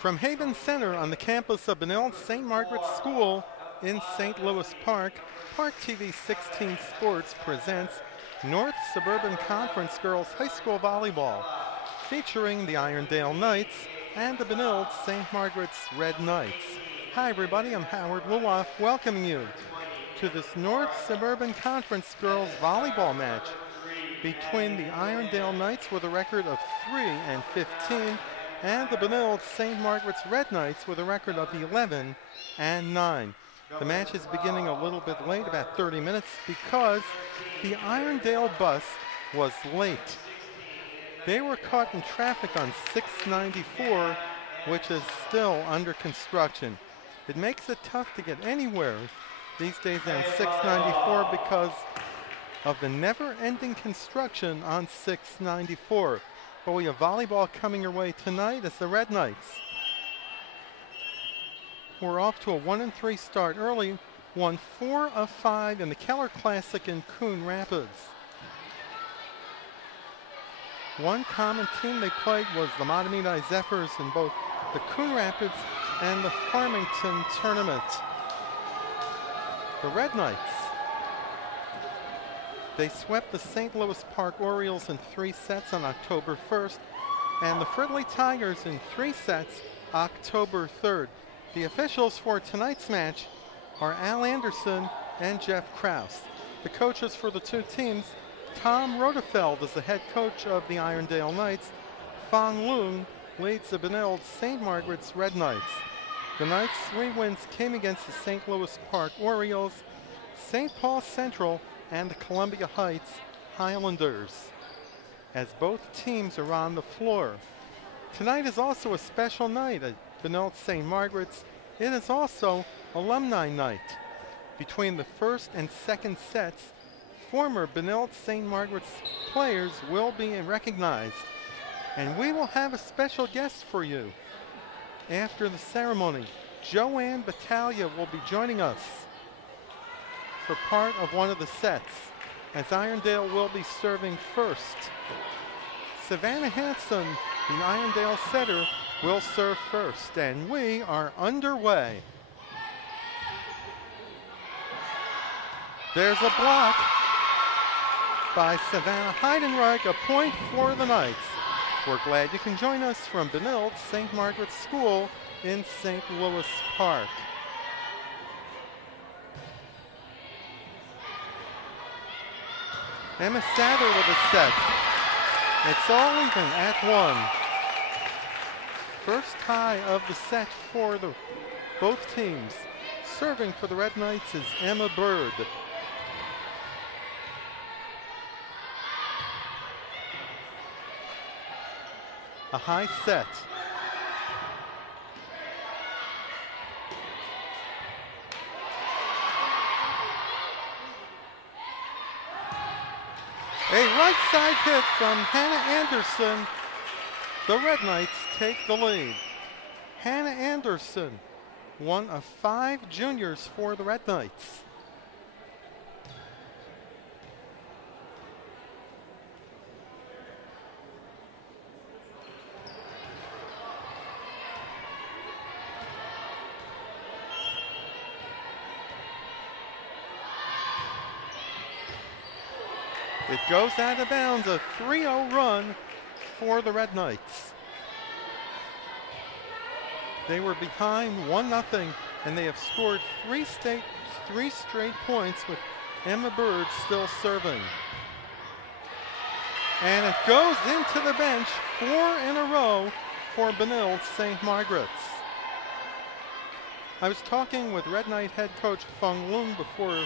From Haven Center on the campus of Benilde-St. Margaret School in St. Louis Park, ParkTV 16 Sports presents North Suburban Conference Girls High School Volleyball, featuring the Irondale Knights and the Benilde-St. Margaret's Red Knights. Hi everybody, I'm Howard Luloff, welcoming you to this North Suburban Conference Girls Volleyball match between the Irondale Knights with a record of 3-15 and the Benilde-St. Margaret's Red Knights with a record of 11-9. The match is beginning a little bit late, about 30 minutes, because the Irondale bus was late. They were caught in traffic on 694, which is still under construction. It makes it tough to get anywhere these days on 694 because of the never-ending construction on 694. But we have volleyball coming your way tonight as the Red Knights. We're off to a 1-3 start early, won 4 of 5 in the Keller Classic in Coon Rapids. One common team they played was the Matamidi Zephyrs in both the Coon Rapids and the Farmington tournament. The Red Knights, they swept the St. Louis Park Orioles in 3 sets on October 1st, and the Fridley Tigers in 3 sets October 3rd. The officials for tonight's match are Al Anderson and Jeff Krause. The coaches for the two teams, Tom Rodefeld is the head coach of the Irondale Knights. Fong Lung leads the Benilde-St. Margaret's Red Knights. The Knights' 3 wins came against the St. Louis Park Orioles, St. Paul Central, and the Columbia Heights Highlanders, as both teams are on the floor. Tonight is also a special night at Benilde-St. Margaret's. It is also Alumni Night. Between the first and second sets, former Benilde-St. Margaret's players will be recognized, and we will have a special guest for you. After the ceremony, Joanne Battaglia will be joining us for part of one of the sets, as Irondale will be serving first. Savannah Hanson, the Irondale setter, will serve first, and we are underway. There's a block by Savannah Heidenreich, a point for the Knights. We're glad you can join us from Benilde-St. Margaret's School in St. Louis Park. Emma Sather with a set. It's all even at 1. First tie of the set for both teams. Serving for the Red Knights is Emma Bird. A high set. A right side hit from Hannah Anderson. The Red Knights take the lead. Hannah Anderson, one of 5 juniors for the Red Knights. It goes out of bounds, a 3-0 run for the Red Knights. They were behind 1-0, and they have scored 3 straight points with Emma Bird still serving. And it goes into the bench, 4 in a row for Benilde-St. Margaret's. I was talking with Red Knight head coach Fong Lung before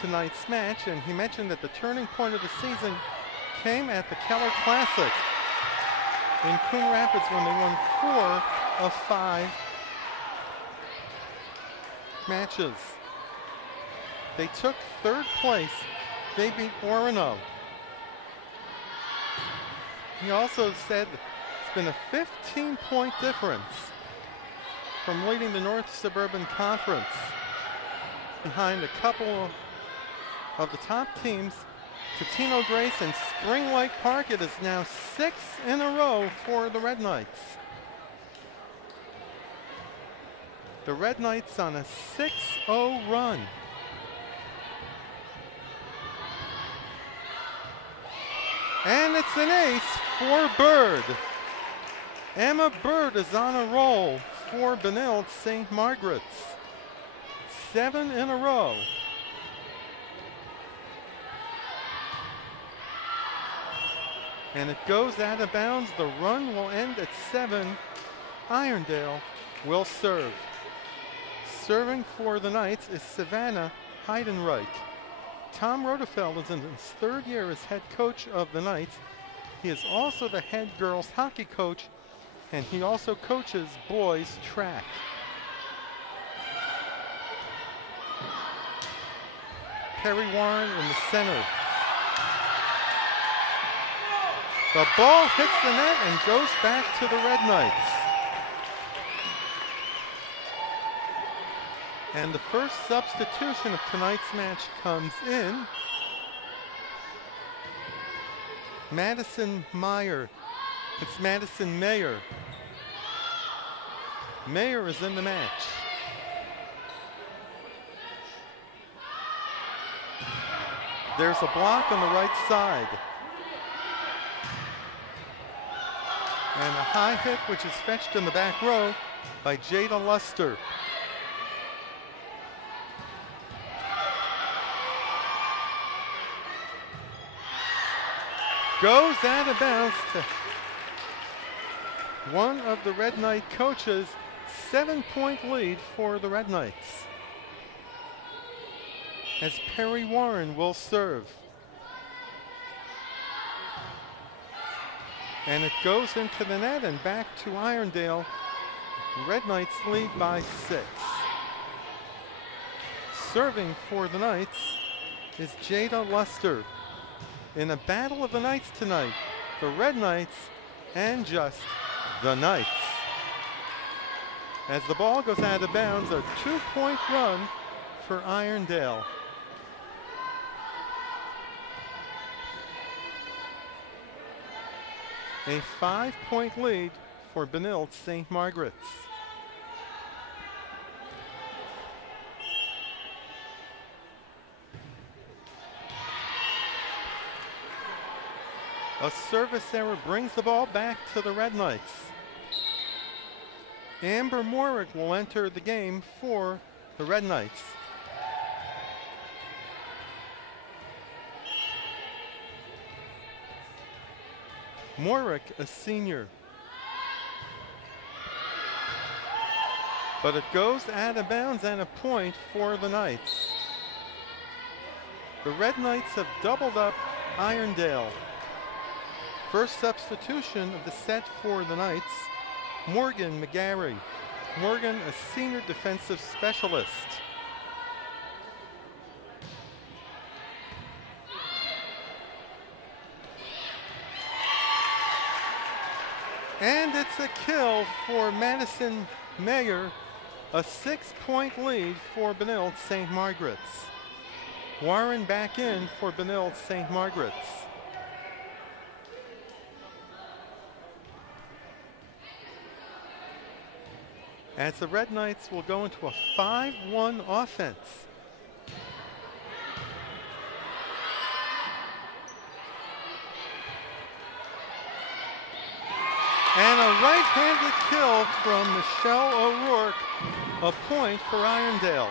tonight's match, and he mentioned that the turning point of the season came at the Keller Classic in Coon Rapids when they won 4 of 5 matches. They took 3rd place. They beat Orono. He also said it's been a 15-point difference from leading the North Suburban Conference, behind a couple of the top teams, Totino Grace and Spring Lake Park. It is now 6 in a row for the Red Knights. The Red Knights on a 6-0 run. And it's an ace for Bird. Emma Bird is on a roll for Benilde-St. Margaret's. 7 in a row. And it goes out of bounds. The run will end at 7. Irondale will serve. Serving for the Knights is Savannah Heidenreich. Tom Rodefeld is in his 3rd year as head coach of the Knights. He is also the head girls hockey coach, and he also coaches boys track. Perry Warren in the center. The ball hits the net and goes back to the Red Knights. And the first substitution of tonight's match comes in. Madison Meyer. It's Madison Mayer. Mayer is in the match. There's a block on the right side. And a high hit which is fetched in the back row by Jada Luster. Goes out of bounds to one of the Red Knight coaches. 7-point lead for the Red Knights, as Perry Warren will serve. And it goes into the net and back to Irondale. Red Knights lead by 6. Serving for the Knights is Jada Luster. In a battle of the Knights tonight, the Red Knights and just the Knights. As the ball goes out of bounds, a 2-point run for Irondale. A 5-point lead for Benilde-St. Margaret's. A service error brings the ball back to the Red Knights. Amber Morick will enter the game for the Red Knights. Morick, a senior. But it goes out of bounds and a point for the Knights. The Red Knights have doubled up Irondale. First substitution of the set for the Knights, Morgan McGarry. Morgan, a senior defensive specialist. And it's a kill for Madison Mayer, a 6-point lead for Benilde-St. Margaret's. Warren back in for Benilde-St. Margaret's. As the Red Knights will go into a 5-1 offense. And a right-handed kill from Michelle O'Rourke, a point for Irondale.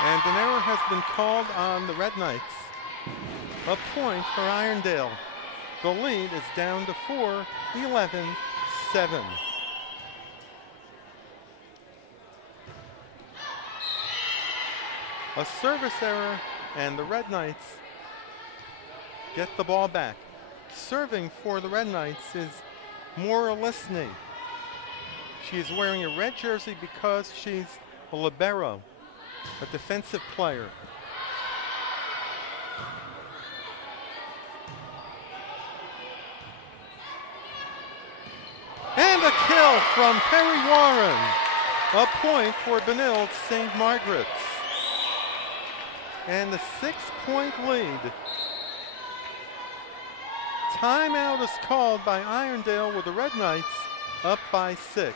And an error has been called on the Red Knights. A point for Irondale. The lead is down to 4, 11, 7. A service error, and the Red Knights get the ball back. Serving for the Red Knights is Maura Lisney. She is wearing a red jersey because she's a libero, a defensive player. And a kill from Perry Warren. A point for Benilde-St. Margaret's. And the 6-point lead. Timeout is called by Irondale with the Red Knights up by 6.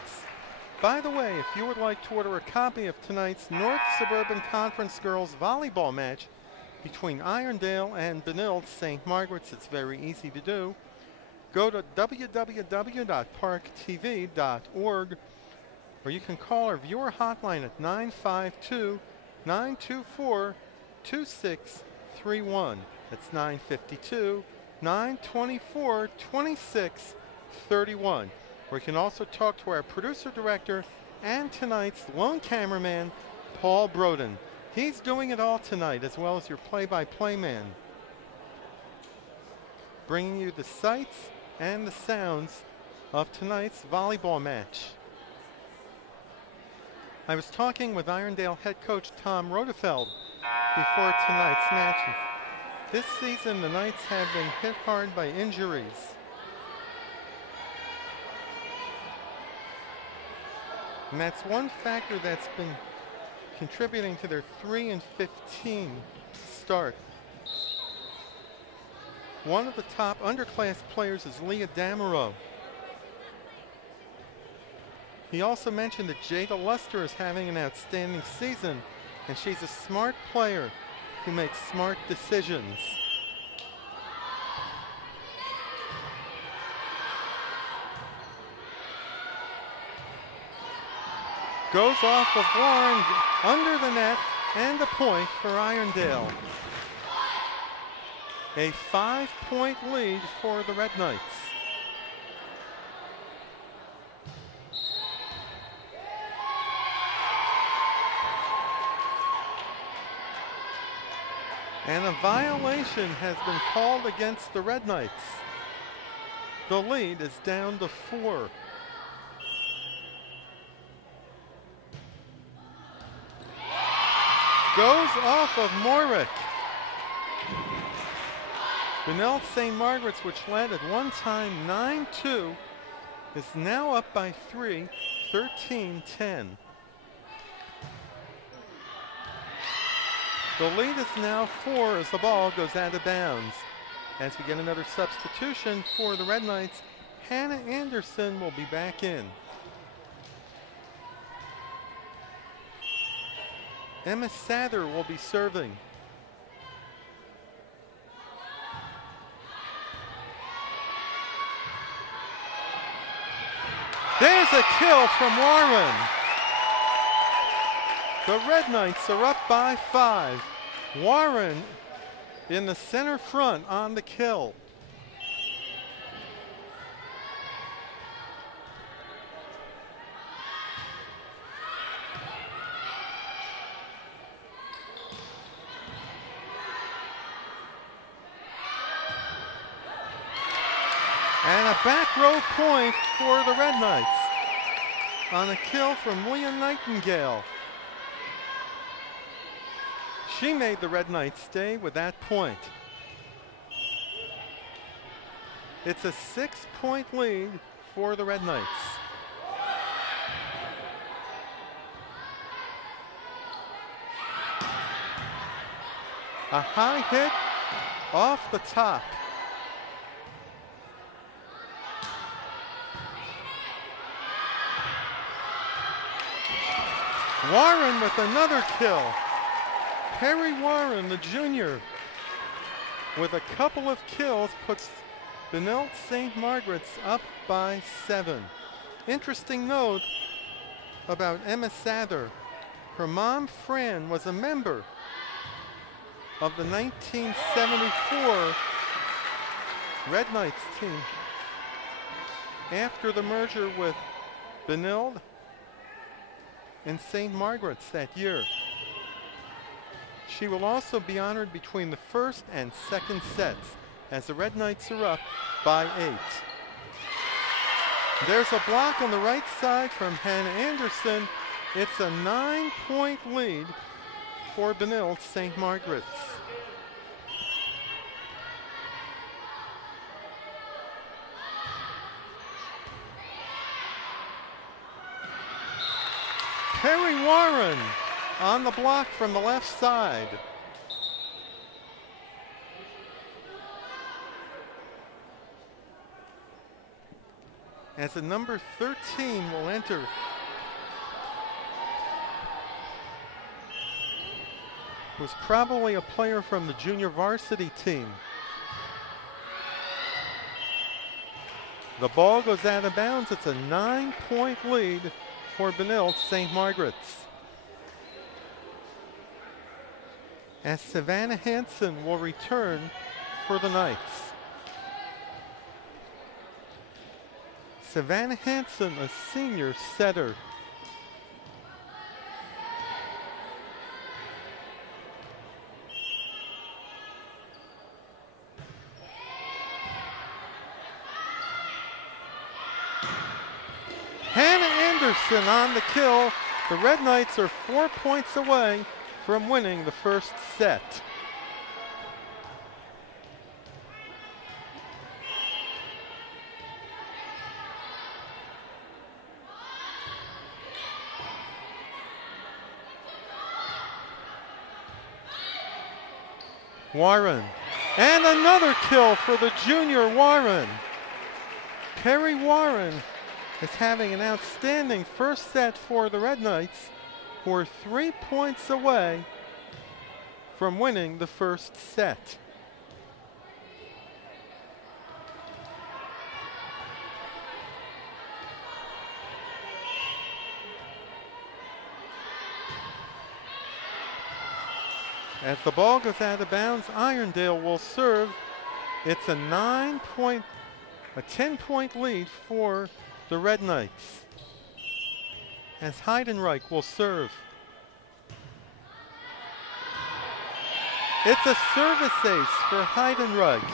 By the way, if you would like to order a copy of tonight's North Suburban Conference Girls Volleyball match between Irondale and Benilde-St. Margaret's, it's very easy to do. Go to www.parktv.org, or you can call our viewer hotline at 952-924-2631. That's 952-924-2631. Or you can also talk to our producer-director and tonight's lone cameraman, Paul Broden. He's doing it all tonight, as well as your play-by-play man, bringing you the sights and the sounds of tonight's volleyball match. I was talking with Irondale head coach Tom Rodefeld before tonight's match. This season, the Knights have been hit hard by injuries. And that's one factor that's been contributing to their 3-15 start. One of the top underclass players is Leah Damerow. He also mentioned that Jada Luster is having an outstanding season, and she's a smart player who makes smart decisions. Goes off of Warren, under the net, and a point for Irondale. A 5-point lead for the Red Knights. And a violation has been called against the Red Knights. The lead is down to 4. Goes off of Morick. Benilde-St. Margaret's, which led at one time 9-2, is now up by 3, 13-10. The lead is now 4 as the ball goes out of bounds. As we get another substitution for the Red Knights, Hannah Anderson will be back in. Emma Sather will be serving. There's a kill from Warren. The Red Knights are up by 5. Warren in the center front on the kill. And a back row point for the Red Knights on a kill from Leah Nightingale. She made the Red Knights stay with that point. It's a 6-point lead for the Red Knights. A high hit off the top. Warren with another kill. Perry Warren, the junior, with a couple of kills, puts Benilde-St. Margaret's up by 7. Interesting note about Emma Sather. Her mom, Fran, was a member of the 1974 Red Knights team. After the merger with Benilde and St. Margaret's that year. She will also be honored between the first and second sets as the Red Knights are up by 8. There's a block on the right side from Hannah Anderson. It's a 9-point lead for Benilde-St. Margaret's. Carrie Warren on the block from the left side. As the number 13 will enter. Was probably a player from the junior varsity team. The ball goes out of bounds. It's a 9-point lead for Benilde-St. Margaret's. As Savannah Hansen will return for the Knights. Savannah Hansen, a senior setter. Hannah Anderson on the kill. The Red Knights are 4 points away from winning the first set. Warren, and another kill for the junior Warren. Carrie Warren is having an outstanding first set for the Red Knights, who are 3 points away from winning the first set. As the ball goes out of bounds, Irondale will serve. It's a 10-point lead for the Red Knights. As Heidenreich will serve. It's a service ace for Heidenreich.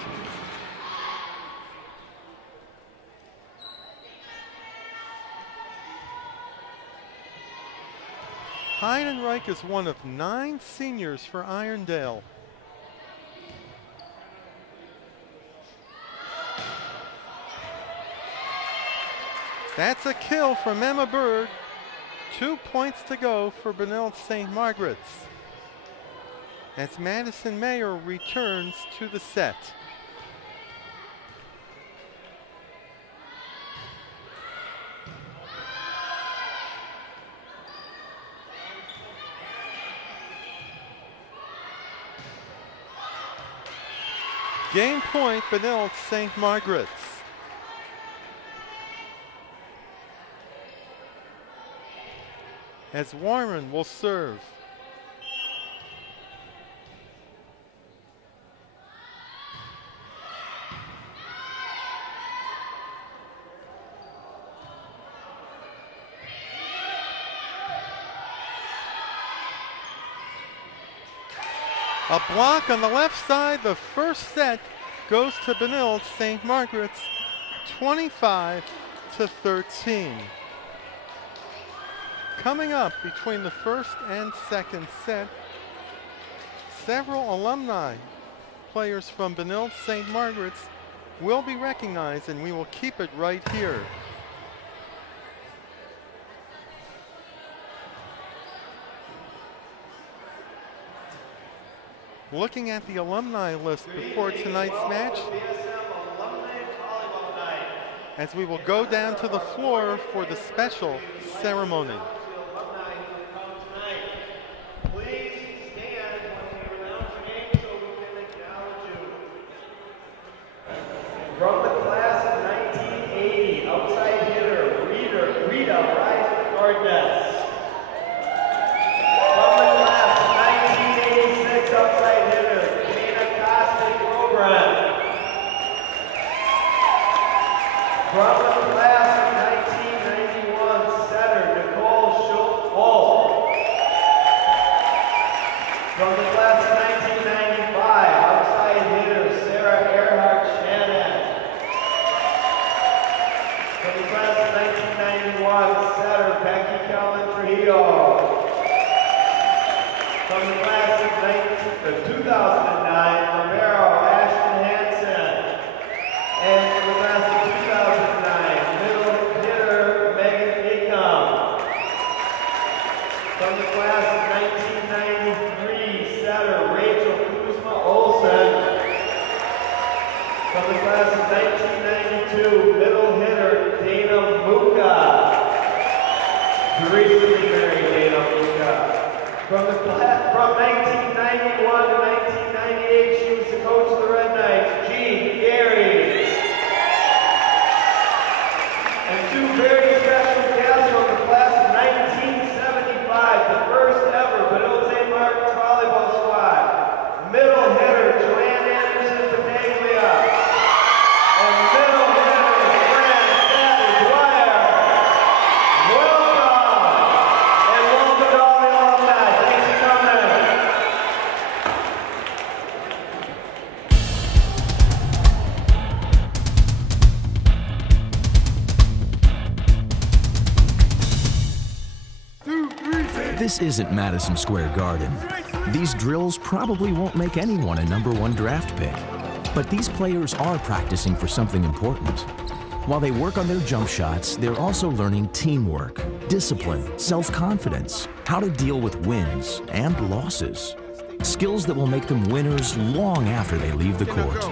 Heidenreich is one of 9 seniors for Irondale. That's a kill from Emma Bird. 2 points to go for Benilde-St. Margaret's. As Madison Mayer returns to the set. Game point, Benilde-St. Margaret's. As Warren will serve. A block on the left side. The first set goes to Benilde-St. Margaret's, 25-13. Coming up between the first and second set, several alumni players from Benilde-St. Margaret's will be recognized, and we will keep it right here. Looking at the alumni list before tonight's match, as we will go down to the floor for the special ceremony. From the class of 1980, outside hitter, Rita Rice-Gardness. From the class of 1986, outside hitter, Dana Kostic-Robran. From the class of 1991, setter, Nicole Schultz-Hall. From the class of 1995, outside hitter, Sarah Earhart-Shannon. From the class of 1991, setter Becky Callan-Trujillo. From the class of 2009, Romero Ashton Hansen. And from the class of 2009, middle hitter Megan Acom. 1992 middle hitter Dana Muka. Recently married Dana Muka. From 1991 to 1998, she was the coach of the Red Knights, Jean Gary. And two very special guests from the class of 1975, the first ever Benilde-St. volleyball squad. Middle hitter Joanne Anderson Pataglia. And middle hitter Fran Dwyer. Welcome! And welcome to all the alumni. Thanks for coming. This isn't Madison Square Garden. These drills probably won't make anyone a #1 draft pick. But these players are practicing for something important. While they work on their jump shots, they're also learning teamwork, discipline, self-confidence, how to deal with wins and losses. Skills that will make them winners long after they leave the court.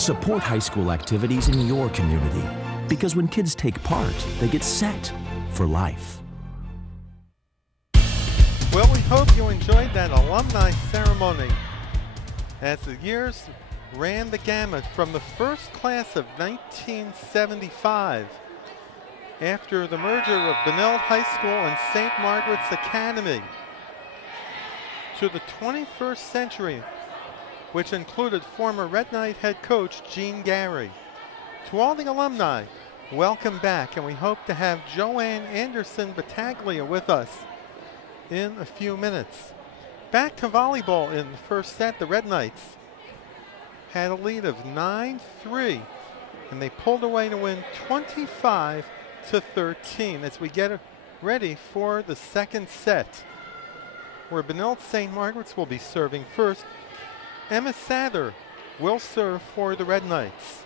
Support high school activities in your community, because when kids take part, they get set for life. Well, we hope you enjoyed that alumni ceremony as the years ran the gamut from the first class of 1975 after the merger of Benilde High School and St. Margaret's Academy to the 21st century, which included former Red Knight head coach Jean Gary. To all the alumni, welcome back, and we hope to have Joanne Anderson Battaglia with us in a few minutes. Back to volleyball in the first set. The Red Knights had a lead of 9-3, and they pulled away to win 25-13 as we get ready for the second set, where Benilde-St. Margaret's will be serving first. Emma Sather will serve for the Red Knights.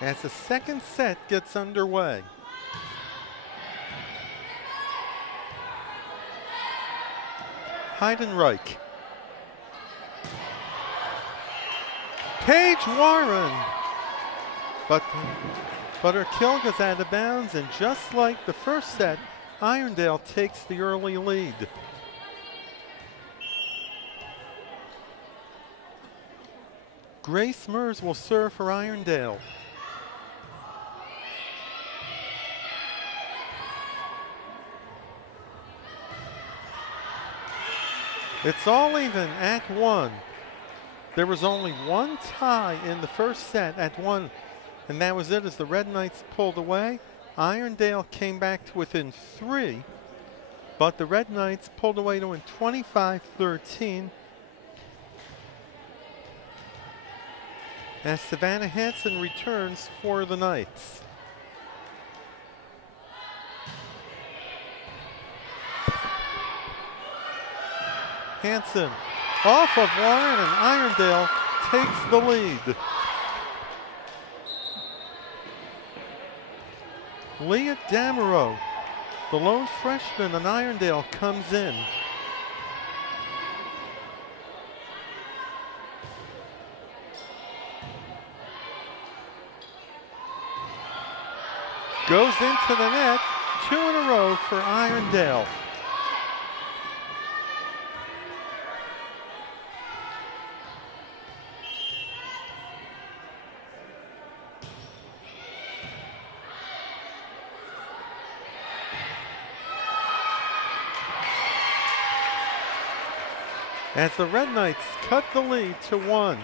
As the second set gets underway. Heidenreich. Paige Warren. But her kill goes out of bounds, and just like the first set, Irondale takes the early lead. Grace Mers will serve for Irondale. It's all even at 1. There was only one tie in the first set at 1, and that was it as the Red Knights pulled away. Irondale came back to within 3, but the Red Knights pulled away to win 25-13. As Savannah Hansen returns for the Knights. Hansen off of Warren, and Irondale takes the lead. Leah Damerow, the lone freshman on Irondale, comes in. Goes into the net, 2 in a row for Irondale. As the Red Knights cut the lead to 1.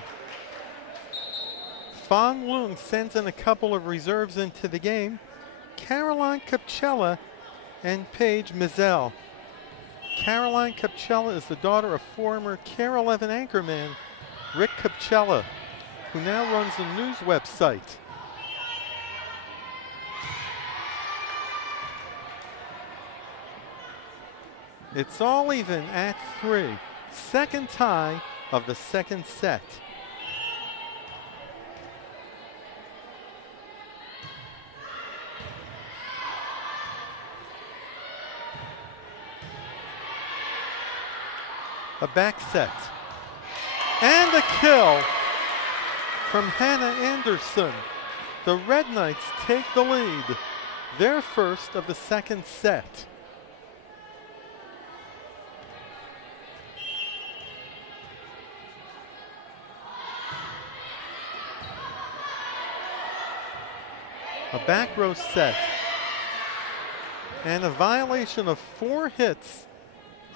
Fong Lung sends in a couple of reserves into the game. Caroline Capcella and Paige Mizell. Caroline Capcella is the daughter of former Care 11 anchorman Rick Capcella. who now runs a news website. It's all even at 3. Second tie of the second set. A back set. And a kill from Hannah Anderson. The Red Knights take the lead, their first of the second set. A back row set. And a violation of 4 hits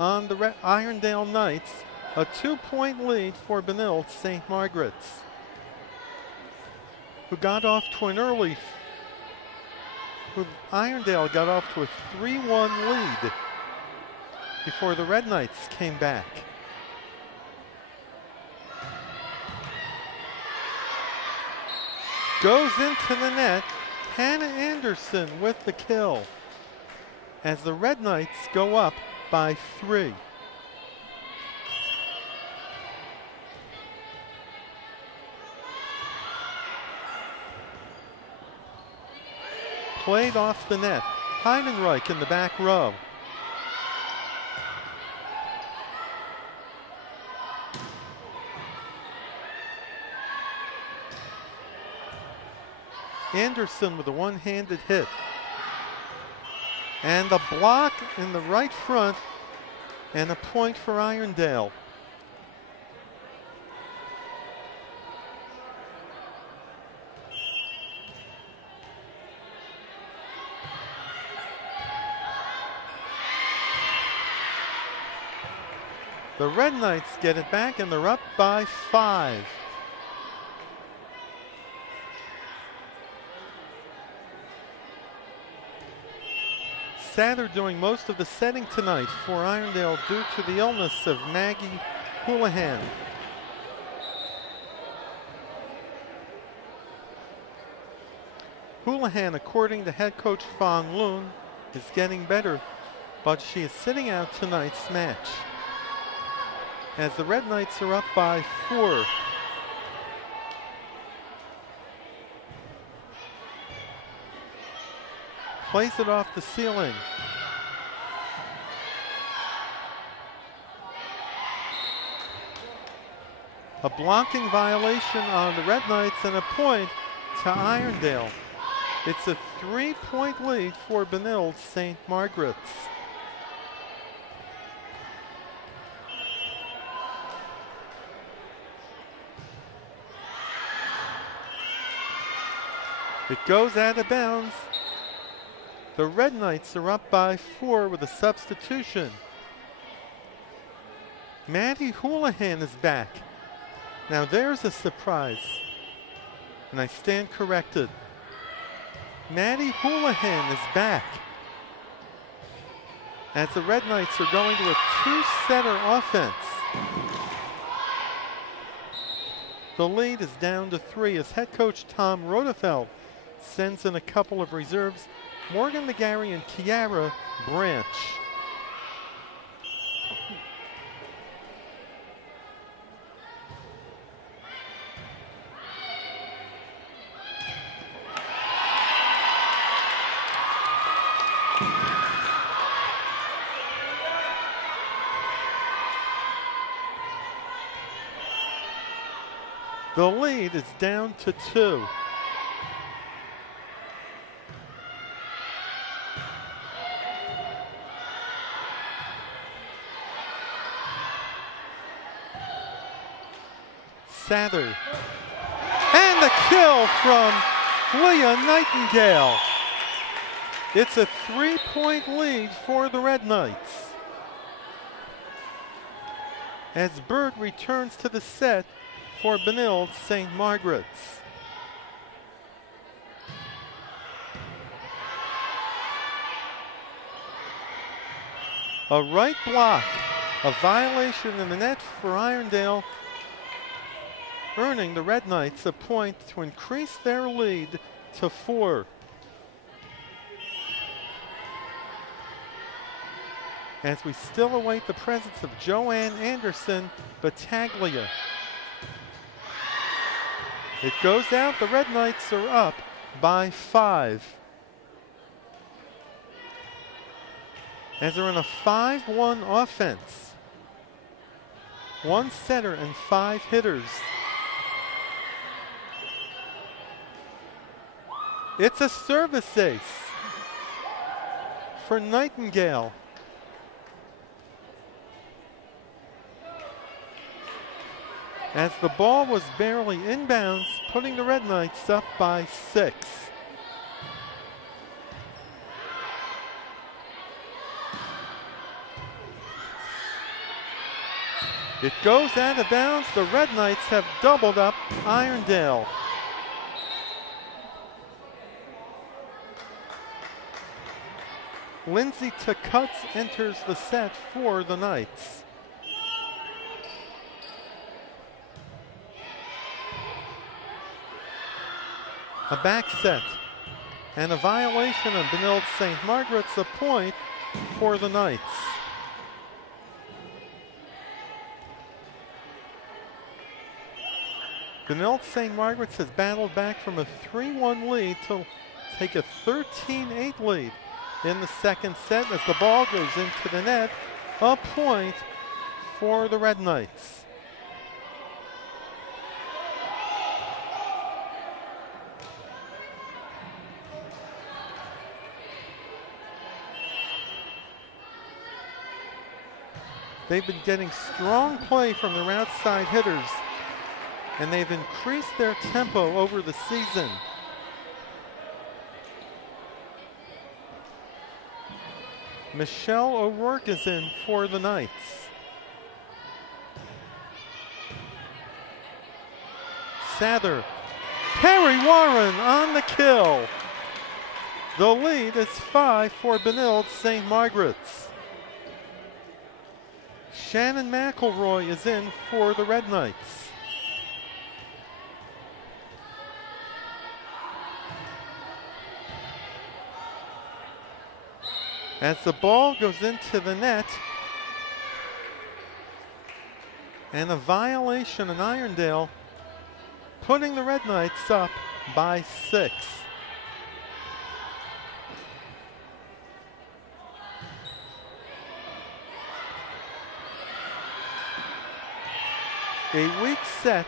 on the Irondale Knights. A 2-point lead for Benilde-St. Margaret's, who got off to an early, Irondale got off to a 3-1 lead before the Red Knights came back. Goes into the net. Hannah Anderson with the kill as the Red Knights go up by 3. Played off the net. Heidenreich in the back row. Anderson with a one-handed hit. And the block in the right front, and a point for Irondale. The Red Knights get it back, and they're up by 5. Sather doing most of the setting tonight for Irondale due to the illness of Maggie Houlihan. Houlihan, according to head coach Fong Lun, is getting better, but she is sitting out tonight's match. As the Red Knights are up by 4. Plays it off the ceiling. A blocking violation on the Red Knights and a point to Irondale. It's a 3-point lead for Benilde-St. Margaret's. It goes out of bounds. The Red Knights are up by 4 with a substitution. Maddie Houlihan is back. Now there's a surprise, and I stand corrected. Maddie Houlihan is back as the Red Knights are going to a 2-setter offense. The lead is down to 3 as head coach Tom Rodefeld sends in a couple of reserves, Morgan McGarry and Kiara Branch. The lead is down to 2. Sather. And the kill from Leah Nightingale. It's a 3-point lead for the Red Knights. As Bird returns to the set for Benilde-St. Margaret's. A right block, a violation in the net for Irondale, earning the Red Knights a point to increase their lead to 4. As we still await the presence of Joanne Anderson Battaglia. It goes out, the Red Knights are up by 5. As they're in a 5-1 offense. 1 setter and 5 hitters. It's a service ace for Nightingale. As the ball was barely inbounds, putting the Red Knights up by 6. It goes out of bounds. The Red Knights have doubled up Irondale. Lindsay Takutz enters the set for the Knights. A back set and a violation of Benilde-St. Margaret's, a point for the Knights. Benilde-St. Margaret's has battled back from a 3-1 lead to take a 13-8 lead in the second set as the ball goes into the net. A point for the Red Knights. They've been getting strong play from their outside hitters, and they've increased their tempo over the season. Michelle O'Rourke is in for the Knights. Sather. Perry Warren on the kill. The lead is 5 for Benilde-St. Margaret's. Shannon McElroy is in for the Red Knights. As the ball goes into the net, and a violation in Irondale, putting the Red Knights up by 6. A weak set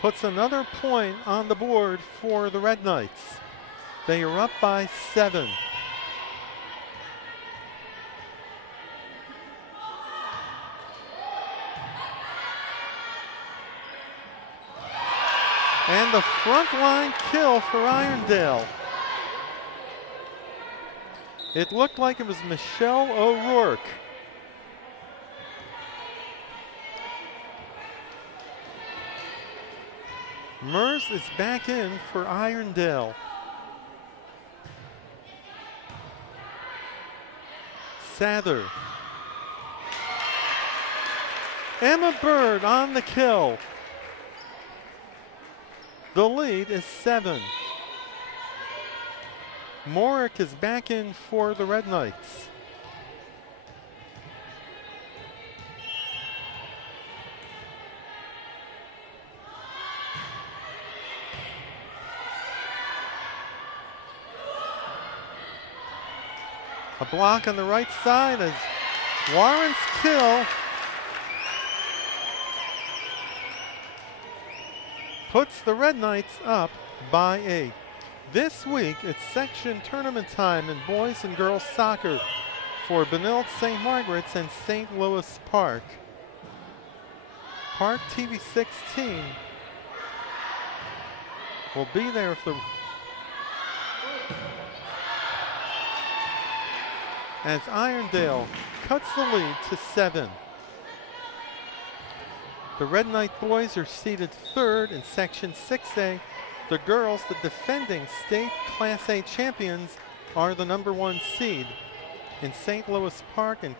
puts another point on the board for the Red Knights. They are up by 7. And the front line kill for Irondale. It looked like it was Michelle O'Rourke. Mers is back in for Irondale. Sather. Emma Bird on the kill. The lead is 7. Morick is back in for the Red Knights. A block on the right side as Warren's kill puts the Red Knights up by 8. This week, it's section tournament time in boys and girls soccer for Benilde-St. Margaret's and St. Louis Park. ParkTV 16 will be there if the as Irondale cuts the lead to 7. The Red Knight boys are seated 3rd in Section 6A. The girls, the defending state Class A champions, are the #1 seed. In St. Louis Park and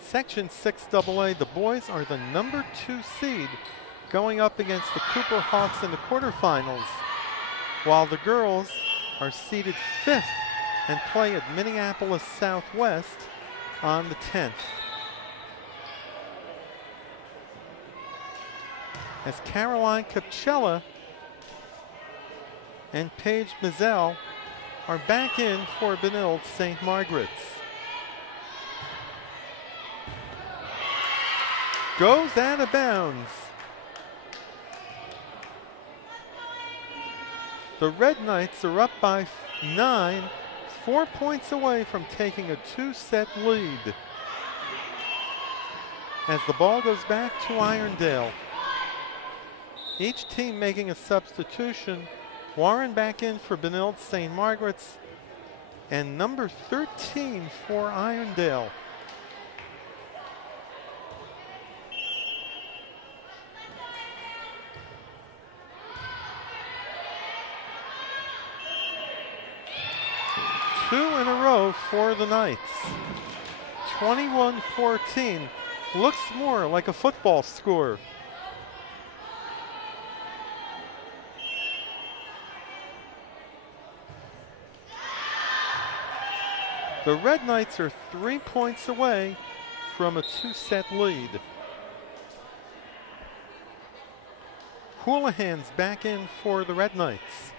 Section 6AA, the boys are the number 2 seed going up against the Cooper Hawks in the quarterfinals, while the girls are seeded 5th and play at Minneapolis Southwest on the 10th. As Caroline Capcella and Paige Mazel are back in for Benilde-St. Margaret's. Goes out of bounds. The Red Knights are up by 9, 4 points away from taking a 2-set lead. As the ball goes back to Irondale. Each team making a substitution. Warren back in for Benilde-St. Margaret's, and number 13 for Irondale. Two in a row for the Knights. 21-14. Looks more like a football score. The Red Knights are 3 points away from a 2-set lead. Houlihan's back in for the Red Knights.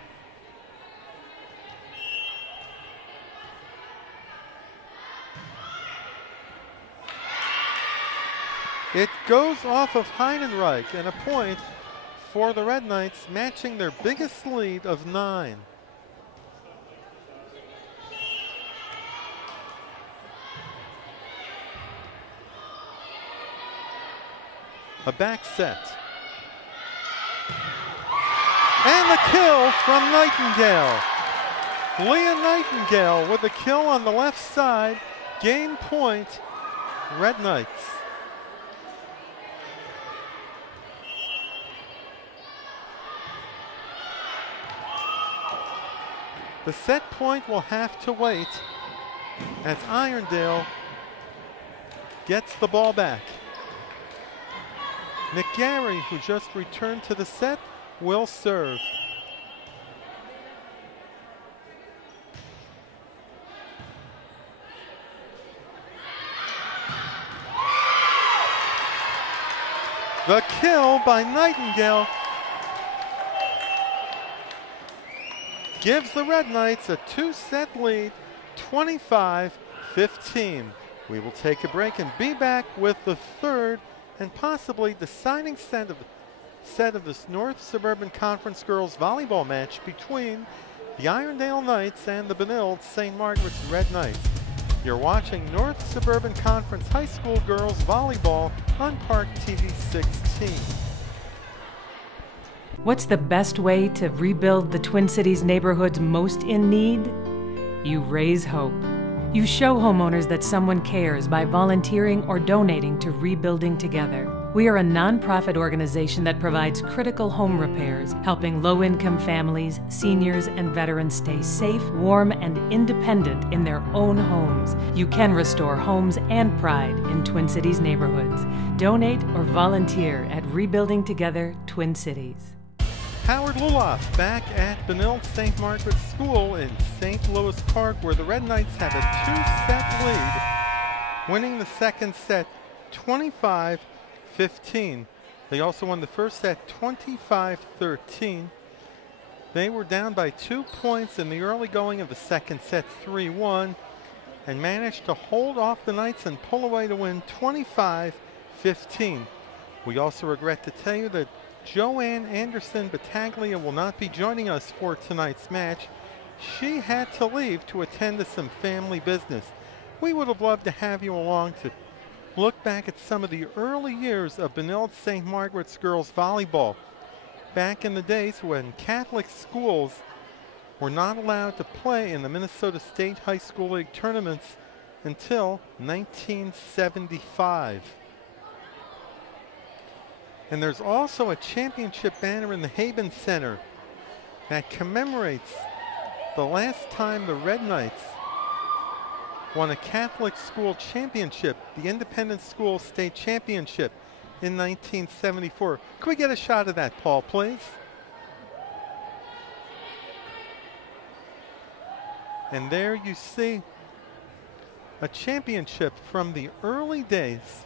It goes off of Heidenreich, and a point for the Red Knights, matching their biggest lead of 9. A back set. And the kill from Nightingale. Leah Nightingale with a kill on the left side. Game point, Red Knights. The set point will have to wait as Irondale gets the ball back. McGarry, who just returned to the set, will serve. The kill by Nightingale gives the Red Knights a 2-set lead, 25-15. We will take a break and be back with the third and possibly deciding set of this North Suburban Conference girls volleyball match between the Irondale Knights and the Benilde-St. Margaret's Red Knights. You're watching North Suburban Conference High School girls volleyball on ParkTV 16. What's the best way to rebuild the Twin Cities neighborhoods most in need? You raise hope. You show homeowners that someone cares by volunteering or donating to Rebuilding Together. We are a nonprofit organization that provides critical home repairs, helping low-income families, seniors, and veterans stay safe, warm, and independent in their own homes. You can restore homes and pride in Twin Cities neighborhoods. Donate or volunteer at Rebuilding Together Twin Cities. Howard Luloff back at Benilde-St. Margaret's School in St. Louis Park, where the Red Knights have a 2-set lead, winning the second set 25-15. They also won the first set 25-13. They were down by 2 points in the early going of the second set, 3-1, and managed to hold off the Knights and pull away to win 25-15. We also regret to tell you that Joanne Anderson Battaglia will not be joining us for tonight's match. She had to leave to attend to some family business. We would have loved to have you along to look back at some of the early years of Benilde-St. Margaret's girls volleyball. Back in the days when Catholic schools were not allowed to play in the Minnesota State High School League tournaments until 1975. And there's also a championship banner in the Haben Center that commemorates the last time the Red Knights won a Catholic school championship, the Independent School State Championship in 1974. Could we get a shot of that, Paul, please? And there you see a championship from the early days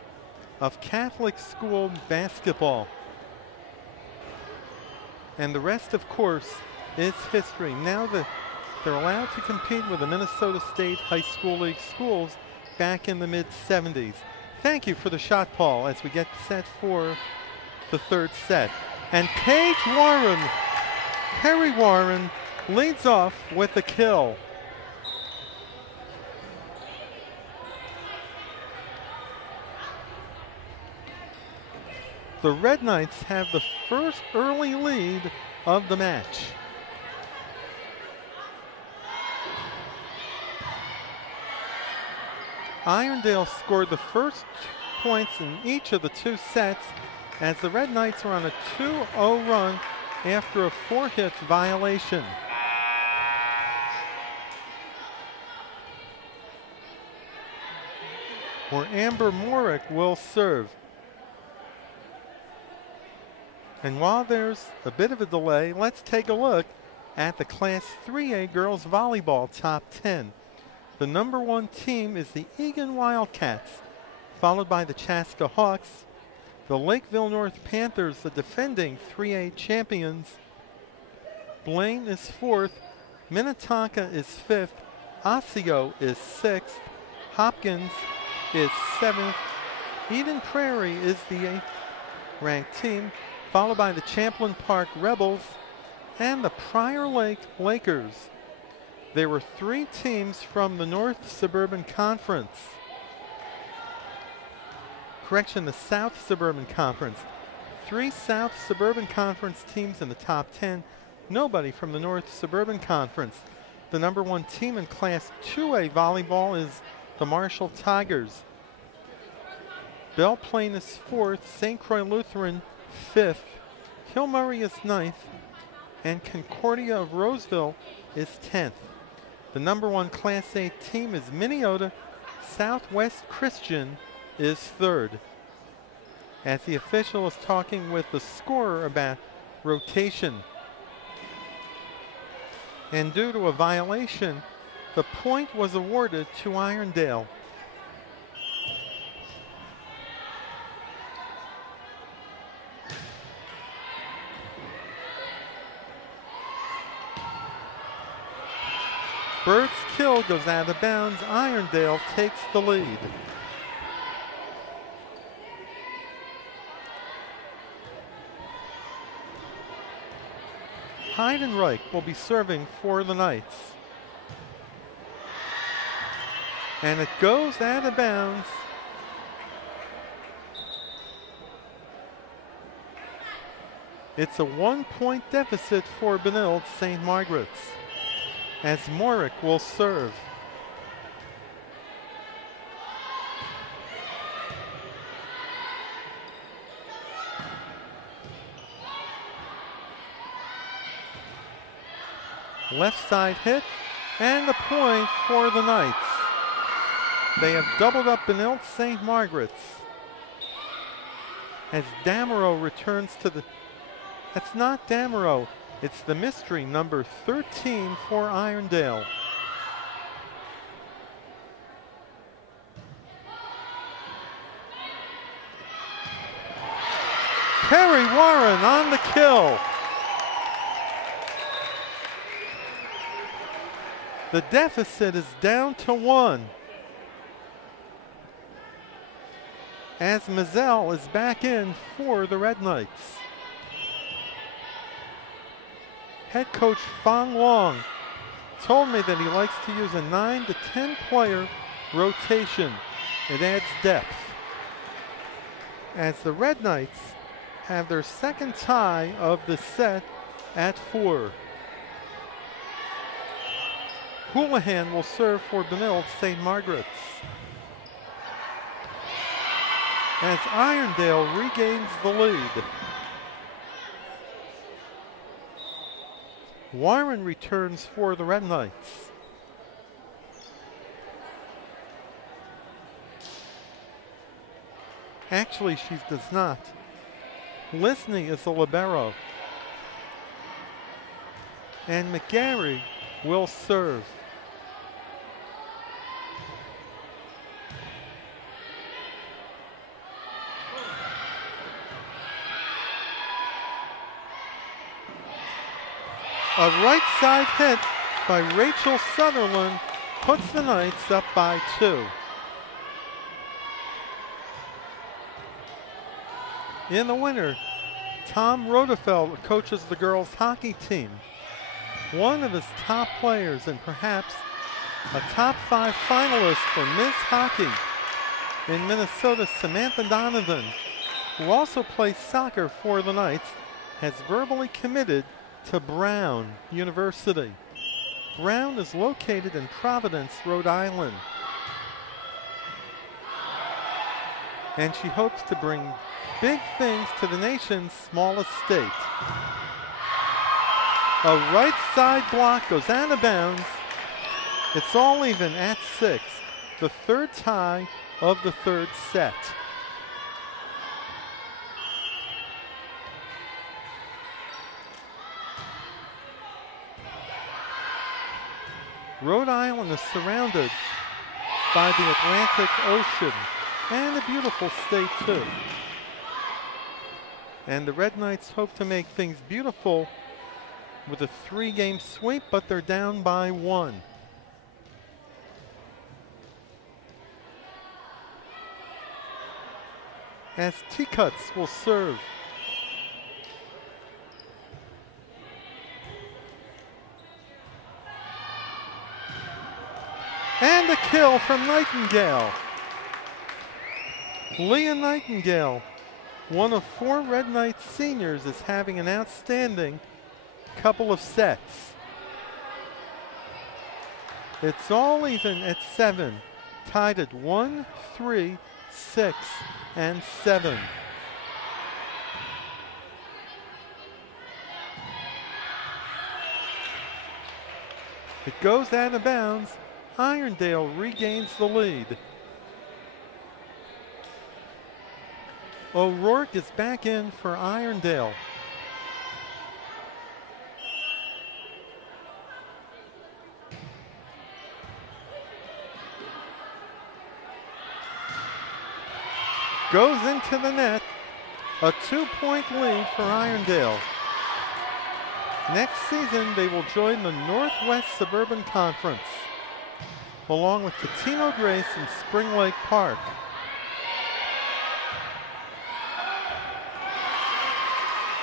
of Catholic school basketball. And the rest, of course, is history. Now that they're allowed to compete with the Minnesota State High School League schools back in the mid-70s. Thank you for the shot, Paul, as we get set for the third set. And Paige Warren, Perry Warren, leads off with a kill. The Red Knights have the first early lead of the match. Irondale scored the first points in each of the two sets as the Red Knights are on a 2-0 run after a 4-hit violation. Where Amber Morick will serve. And while there's a bit of a delay, let's take a look at the Class 3A Girls Volleyball Top 10. The number 1 team is the Eagan Wildcats, followed by the Chaska Hawks, the Lakeville North Panthers, the defending 3A champions. Blaine is 4th, Minnetonka is 5th, Osseo is 6th, Hopkins is 7th, Eden Prairie is the 8th ranked team, followed by the Champlain Park Rebels and the Prior Lake Lakers. There were 3 teams from the North Suburban Conference. Correction, the South Suburban Conference. 3 South Suburban Conference teams in the top 10. Nobody from the North Suburban Conference. The number 1 team in Class 2A volleyball is the Marshall Tigers. Belle Plaine is 4th, St. Croix Lutheran 5th, Hillmurray is 9th, and Concordia of Roseville is 10th. The number 1 Class A team is Minneota. Southwest Christian is 3rd. As the official is talking with the scorer about rotation. And due to a violation, the point was awarded to Irondale. Bird's kill goes out of bounds. Irondale takes the lead. Heidenreich will be serving for the Knights. And it goes out of bounds. It's a 1-point deficit for Benilde-St. Margaret's, as Morick will serve. Left side hit, and the point for the Knights. They have doubled up Benilde-St. Margaret's. As Damerow returns to the... That's not Damerow. It's the mystery number 13 for Irondale. Perry Warren on the kill. The deficit is down to 1. As Mazel is back in for the Red Knights. Head coach Fong Wong told me that he likes to use a 9 to 10 player rotation. It adds depth. As the Red Knights have their second tie of the set at 4. Houlihan will serve for Benilde-St. Margaret's. As Irondale regains the lead. Warren returns for the Red Knights. Actually, she does not. Lisney is the libero. And McGarry will serve. A right side hit by Rachel Sutherland puts the Knights up by 2. In the winter, Tom Rodefeld coaches the girls hockey team. One of his top players and perhaps a top 5 finalist for Ms. Hockey in Minnesota, Samantha Donovan, who also plays soccer for the Knights, has verbally committed to Brown University. Brown is located in Providence, Rhode Island. And she hopes to bring big things to the nation's smallest state. A right side block goes out of bounds. It's all even at 6. The third tie of the third set. Rhode Island is surrounded by the Atlantic Ocean, and a beautiful state too. And the Red Knights hope to make things beautiful with a 3-game sweep, but they're down by 1. As T-Cuts will serve. And a kill from Nightingale. Leah Nightingale, one of 4 Red Knights seniors, is having an outstanding couple of sets. It's all even at 7, tied at 1, 3, 6, and 7. It goes out of bounds. Irondale regains the lead. O'Rourke is back in for Irondale. Goes into the net. A 2-point lead for Irondale. Next season, they will join the Northwest Suburban Conference, along with Patino Grace and Spring Lake Park.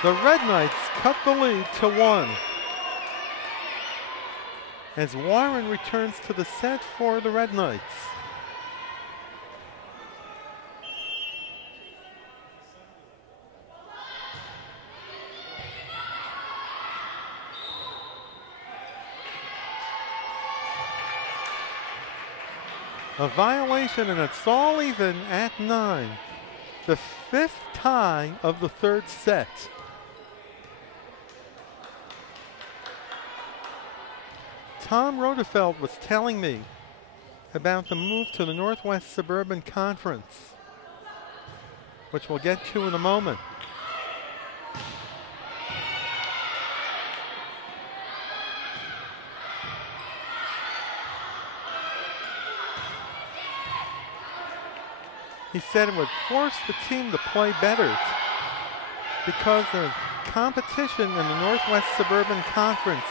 The Red Knights cut the lead to 1. As Warren returns to the set for the Red Knights. A violation, and it's all even at 9. The 5th tie of the third set. Tom Rodefeld was telling me about the move to the Northwest Suburban Conference, which we'll get to in a moment. He said it would force the team to play better because the competition in the Northwest Suburban Conference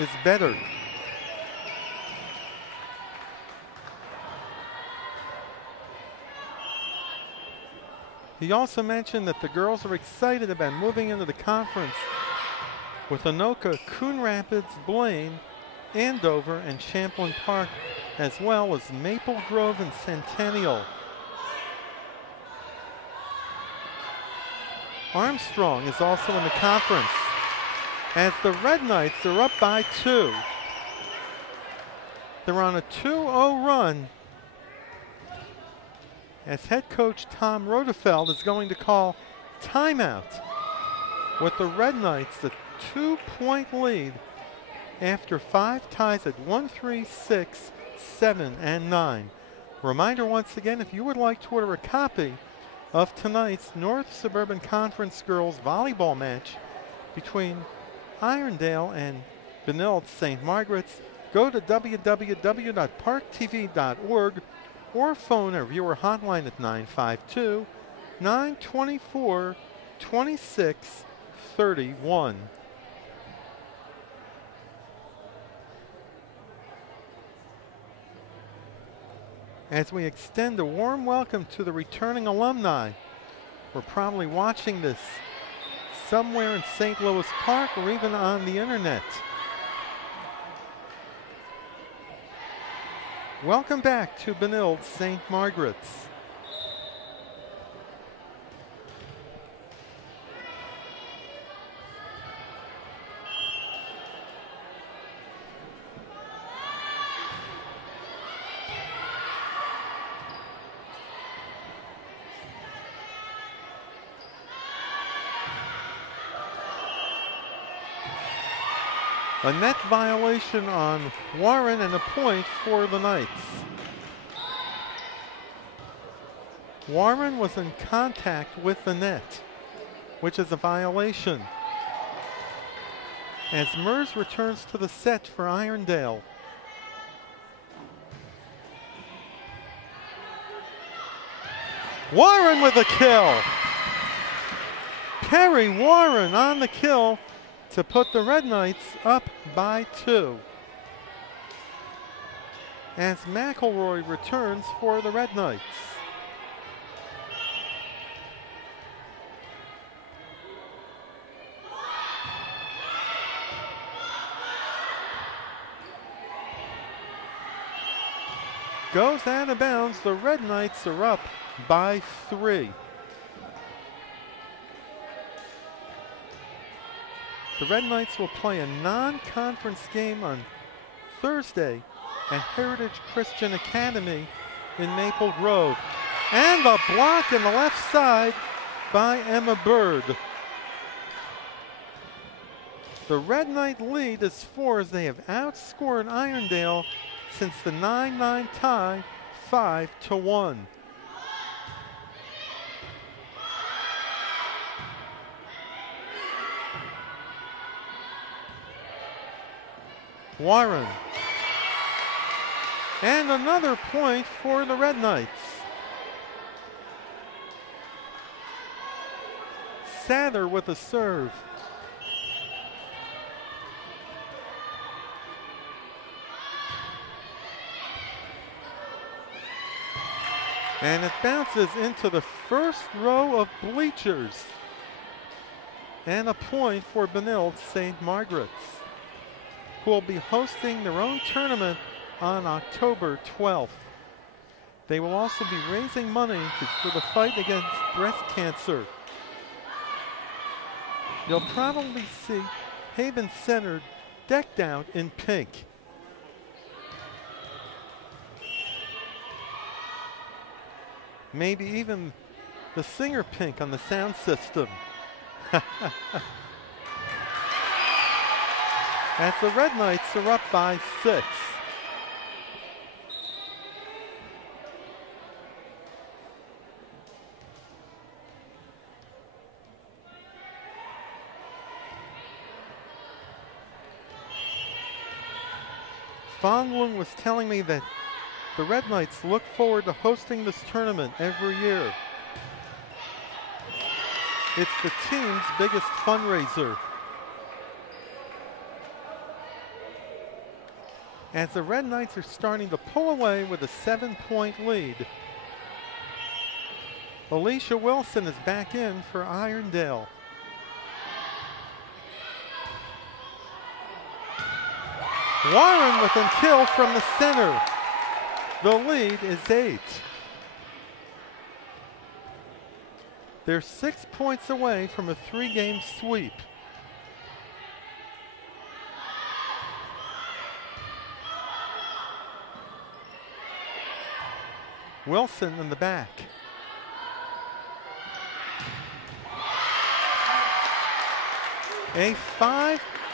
is better. He also mentioned that the girls are excited about moving into the conference with Anoka, Coon Rapids, Blaine, Andover, and Champlain Park, as well as Maple Grove and Centennial. Armstrong is also in the conference, as the Red Knights are up by 2. They're on a 2-0 run, as head coach Tom Rodefeld is going to call timeout, with the Red Knights a 2-point lead after 5 ties at 1, 3, 6, 7, and 9. Reminder once again, if you would like to order a copy of tonight's North Suburban Conference Girls Volleyball match between Irondale and Benilde-St. Margaret's, go to www.parktv.org or phone our viewer hotline at 952-924-2631. As we extend a warm welcome to the returning alumni, we're probably watching this somewhere in St. Louis Park or even on the internet. Welcome back to Benilde-St. Margaret's. A net violation on Warren and a point for the Knights. Warren was in contact with the net, which is a violation. As Mers returns to the set for Irondale. Warren with a kill. Perry Warren on the kill to put the Red Knights up by 2. As McElroy returns for the Red Knights. Goes out of bounds. The Red Knights are up by 3. The Red Knights will play a non-conference game on Thursday at Heritage Christian Academy in Maple Grove. And the block in the left side by Emma Bird. The Red Knight lead is 4 as they have outscored Irondale since the 9-9 tie, 5-1. Warren. And another point for the Red Knights. Sather with a serve. And it bounces into the first row of bleachers. And a point for Benilde-St. Margaret's, who will be hosting their own tournament on October 12th. They will also be raising money for the fight against breast cancer. You'll probably see Haven Center decked out in pink. Maybe even the singer pink on the sound system. As the Red Knights are up by 6. Fonglund was telling me that the Red Knights look forward to hosting this tournament every year. It's the team's biggest fundraiser. As the Red Knights are starting to pull away with a 7-point lead. Alicia Wilson is back in for Irondale. Warren with a kill from the center. The lead is 8. They're 6 points away from a 3-game sweep. Wilson in the back. A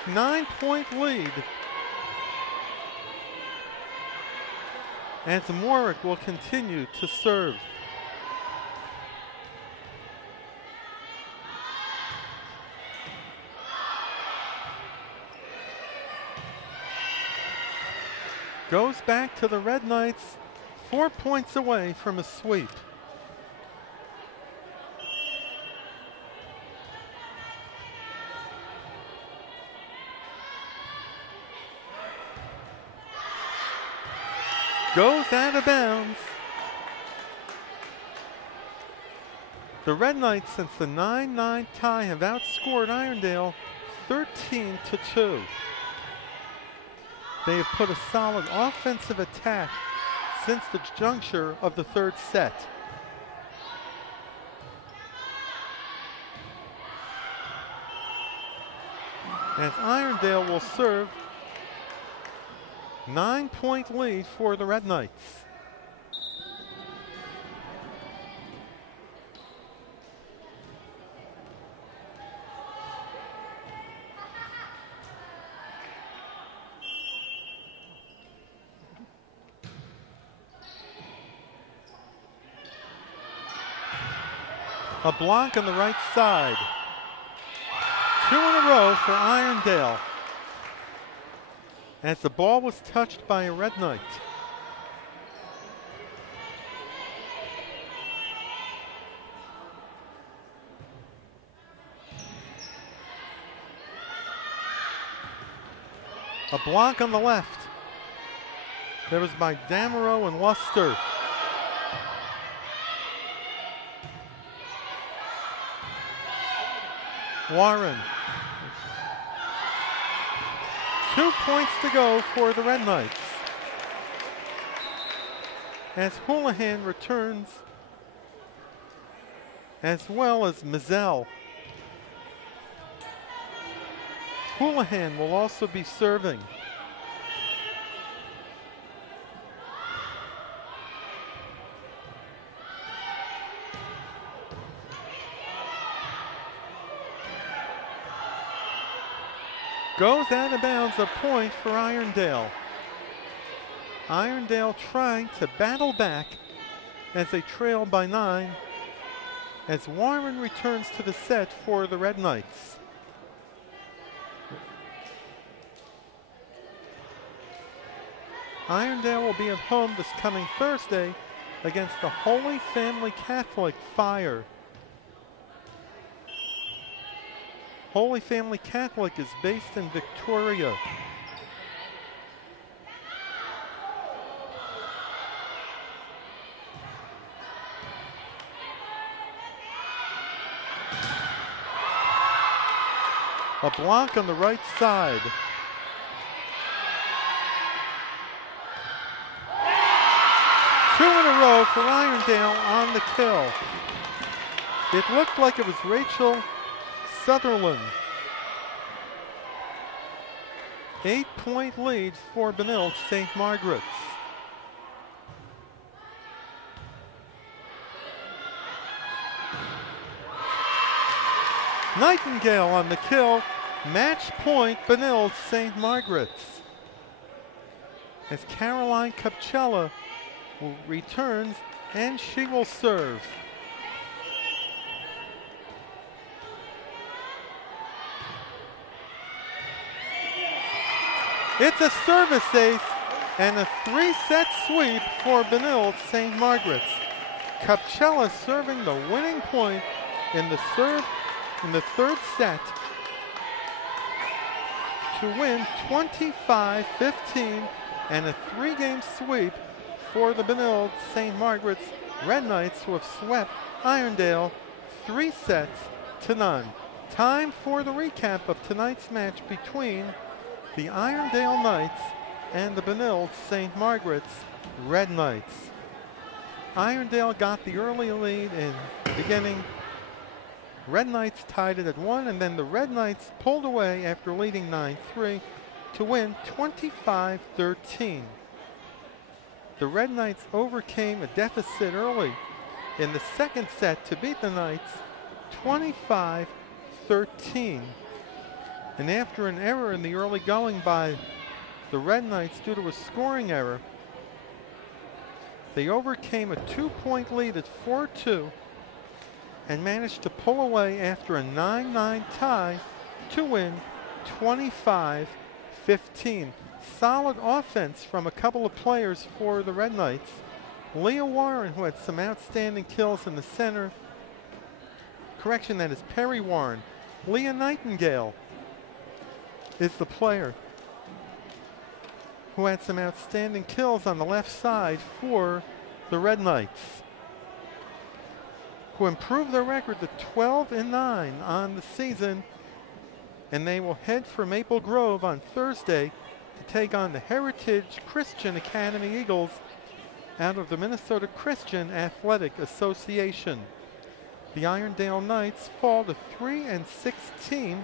9-point lead. As Morick will continue to serve. goes back to the Red Knights, 4 points away from a sweep. Goes out of bounds. The Red Knights, since the 9-9 tie, have outscored Irondale 13-2. They have put a solid offensive attack since the juncture of the third set. As Irondale will serve, 9-point lead for the Red Knights. A block on the right side. 2 in a row for Irondale, as the ball was touched by a Red Knight. A block on the left. That was by Damerow and Luster. Warren. 2 points to go for the Red Knights, as Houlihan returns, as well as Mazel. Houlihan will also be serving. Goes out of bounds, a point for Irondale. Irondale trying to battle back as they trail by 9, as Warren returns to the set for the Red Knights. Irondale will be at home this coming Thursday against the Holy Family Catholic Fire. Holy Family Catholic is based in Victoria. A block on the right side. Two in a row for Irondale on the kill. It looked like it was Rachel Sutherland. 8-point lead for Benilde-St. Margaret's. Nightingale on the kill. Match point Benilde-St. Margaret's, as Caroline Capcella returns and she will serve. It's a service ace and a 3-set sweep for Benilde-St. Margaret's. Capcella serving the winning point in the third set to win 25-15, and a 3-game sweep for the Benilde-St. Margaret's Red Knights, who have swept Irondale 3-0. Time for the recap of tonight's match between the Irondale Knights and the Benilde-St. Margaret's Red Knights. Irondale got the early lead in the beginning. Red Knights tied it at 1, and then the Red Knights pulled away after leading 9-3 to win 25-13. The Red Knights overcame a deficit early in the second set to beat the Knights 25-13. And after an error in the early going by the Red Knights due to a scoring error, they overcame a 2-point lead at 4-2 and managed to pull away after a 9-9 tie to win 25-15. solid offense from a couple of players for the Red Knights. Leah Warren, who had some outstanding kills in the center. Correction, that is Perry Warren. Leah Nightingale is the player who had some outstanding kills on the left side for the Red Knights, who improved their record to 12-9 on the season, and they will head for Maple Grove on Thursday to take on the Heritage Christian Academy Eagles out of the Minnesota Christian Athletic Association. The Irondale Knights fall to 3-16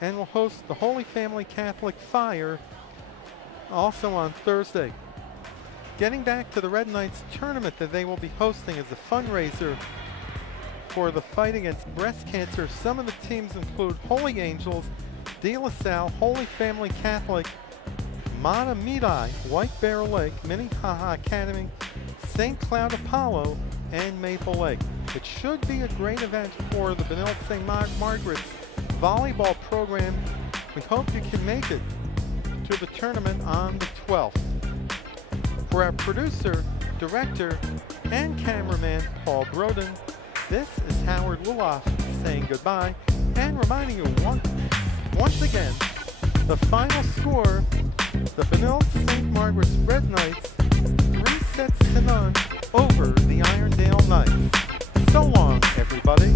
and will host the Holy Family Catholic Fire also on Thursday. Getting back to the Red Knights tournament that they will be hosting as a fundraiser for the fight against breast cancer, some of the teams include Holy Angels, De La Salle, Holy Family Catholic, Mata Midi, White Bear Lake, Minnehaha Academy, St. Cloud Apollo, and Maple Lake. It should be a great event for the Benilde-St. Margaret's volleyball program. We hope you can make it to the tournament on the 12th. For our producer, director, and cameraman, Paul Broden, this is Howard Luloff saying goodbye and reminding you once again, the final score, the Benilde-St. Margaret's Red Knights, 3-0 over the Irondale Knights. So long, everybody.